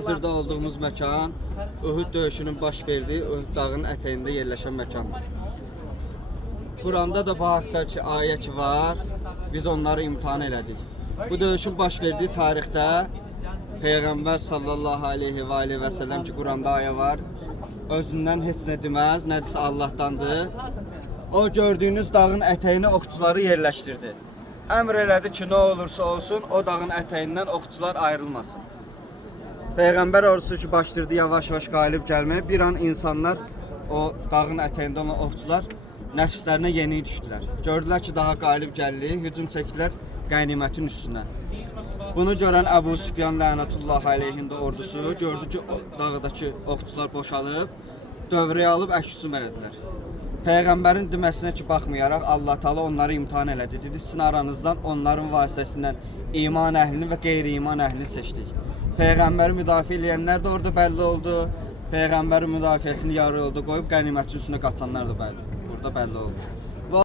Hal-hazırda olduğumuz məkan Uhud döyüşünün baş verdiyi Uhud dağının ətəyində yerləşən məkandır. Quranda da bu haqdakı ayə ki var, biz onları imtihan elədik. Bu döyüşün baş verdiyi tarixdə Peyğəmbər sallallahu aleyhi və səlləm ki, Quranda ayə var, özündən heç nə deməz, nədirsə Allahdandır. O gördüyünüz dağın ətəyinə oxçuları yerləşdirdi. Əmr elədi ki, nə olursa olsun, o dağın ətəyindən oxçular ayrılmasın. Peyğəmbər ordusu ki, başladı yavaş-yavaş qalib gəlməyə. Bir an insanlar, o dağın ətəyində olan oxçular nəfslərinə yenik düşdülər. Gördülər ki, daha qalib gəlir, hücum çəkdilər qənimətin üstünə. Bunu görən Əbu Süfyan lənətullah aleyhində ordusu gördü ki, dağdakı oxçular boşalıb, dövrəyə alıb əks-hücum elədilər. Peyğəmbərin deməsinə ki, baxmayaraq Allah Taala onları imtihan elədi. Dedi, sizin aranızdan onların vasitəsindən iman əhlini və qeyri-iman əhlini seçdik. Peyğəmbəri müdafiə edənlər də orada bəlli oldu. Peyğəmbərin müdafiəsini yarı yolda qoyub qənimətin üstünə qaçanlar da burada bəlli oldu.